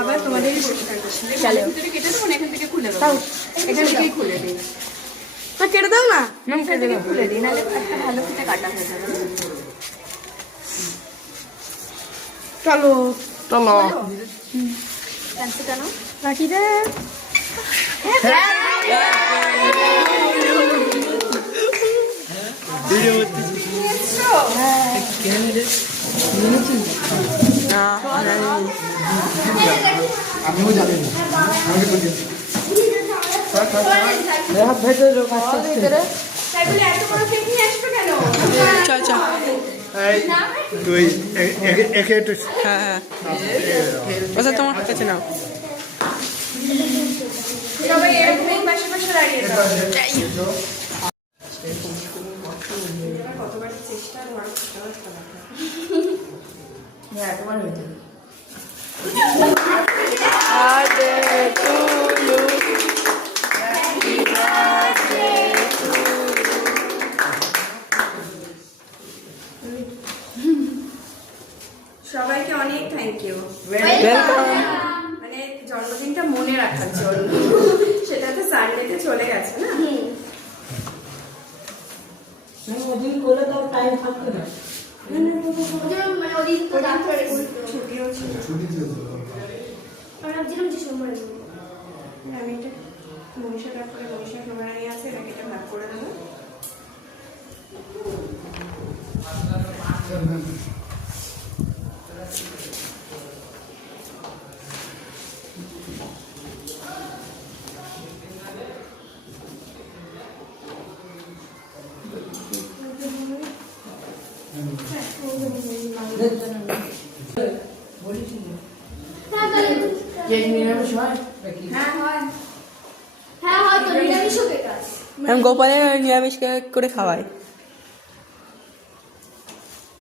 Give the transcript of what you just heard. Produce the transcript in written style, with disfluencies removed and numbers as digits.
আবার তোমাদের কেটে দেবো না, এখান থেকে খুলে দেবো, এখান থেকেই খুলে দিই। কেটে দাও না, এখান থেকে খুলে দিই, নাহলে একটা ভালো ফিতে কাটা হয়ে যাবে। চলো চলো কেন রাখি রে। আমিও জানি না, তোমার কাছে নাও। কতবার চেষ্টা তোমার হয়ে যাবে। সবাইকে অনেক থ্যাংক ইউ, মানে জন্মদিনটা মনে রাখার জন্য। সেটা তো সানডেতে চলে গেছে না। ওদিন করে দাও, টাইম থাকবে না। ছুটিও ছিল, আমি এটা মনীষা তারপরে মনীষা ক্যামেরা নিয়ে আসে, এটাকে এটা ভাগ করে দেবো। গোপালের নিরামিষ করে খাওয়াই।